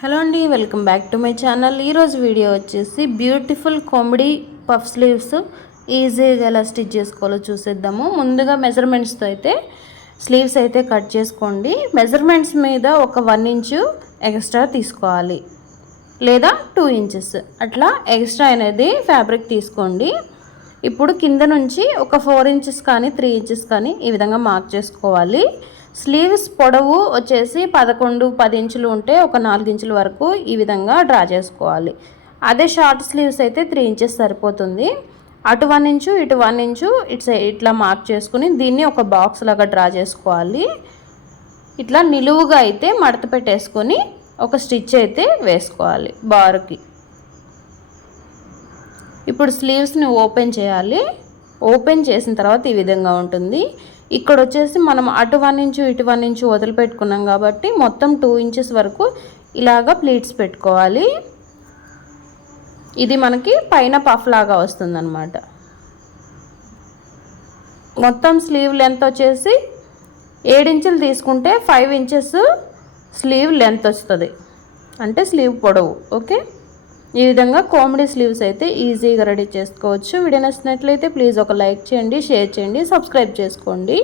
Hello అండి welcome back to my channel. ఈరోజు video వచ్చేసి బ్యూటిఫుల్ కామెడీ పఫ్ స్లీవ్స్ ఈజీగా ఎలా స్టిచ్ చేసుకోవాలో చూసేద్దాము. ముందుగా మెజర్మెంట్స్తో అయితే స్లీవ్స్ అయితే కట్ చేసుకోండి. మెజర్మెంట్స్ మీద ఒక వన్ ఇంచు ఎక్స్ట్రా తీసుకోవాలి లేదా టూ ఇంచెస్ అట్లా ఎక్స్ట్రా అనేది ఫ్యాబ్రిక్ తీసుకోండి. ఇప్పుడు కింద నుంచి ఒక ఫోర్ ఇంచెస్ కానీ త్రీ ఇంచెస్ కానీ ఈ విధంగా మార్క్ చేసుకోవాలి. స్లీవ్స్ పొడవు వచ్చేసి పదకొండు పది ఇంచులు ఉంటే ఒక నాలుగు ఇంచుల వరకు ఈ విధంగా డ్రా చేసుకోవాలి. అదే షార్ట్ స్లీవ్స్ అయితే త్రీ ఇంచెస్ సరిపోతుంది. అటు వన్ ఇంచు ఇటు వన్ ఇంచు ఇట్స్ ఇట్లా మార్క్ చేసుకుని దీన్ని ఒక బాక్స్ లాగా డ్రా చేసుకోవాలి. ఇట్లా నిలువుగా అయితే మడత పెట్టేసుకొని ఒక స్టిచ్ అయితే వేసుకోవాలి బార్కి. ఇప్పుడు స్లీవ్స్ని ఓపెన్ చేయాలి. ఓపెన్ చేసిన తర్వాత ఈ విధంగా ఉంటుంది. ఇక్కడ వచ్చేసి మనం అటు వన్ ఇంచు ఇటు వన్ ఇంచు వదిలిపెట్టుకున్నాం కాబట్టి మొత్తం టూ ఇంచెస్ వరకు ఇలాగ ప్లీట్స్ పెట్టుకోవాలి. ఇది మనకి పైన పఫ్ లాగా వస్తుందన్నమాట. మొత్తం స్లీవ్ లెంత్ వచ్చేసి ఏడించులు తీసుకుంటే ఫైవ్ ఇంచెస్ స్లీవ్ లెంత్ వస్తుంది. అంటే స్లీవ్ పొడవు ఓకే? ఈ విధంగా కామెడీ స్లీవ్స్ అయితే ఈజీగా రెడీ చేసుకోవచ్చు. వీడియో నచ్చినట్లయితే ప్లీజ్ ఒక లైక్ చేయండి షేర్ చేయండి సబ్స్క్రైబ్ చేసుకోండి.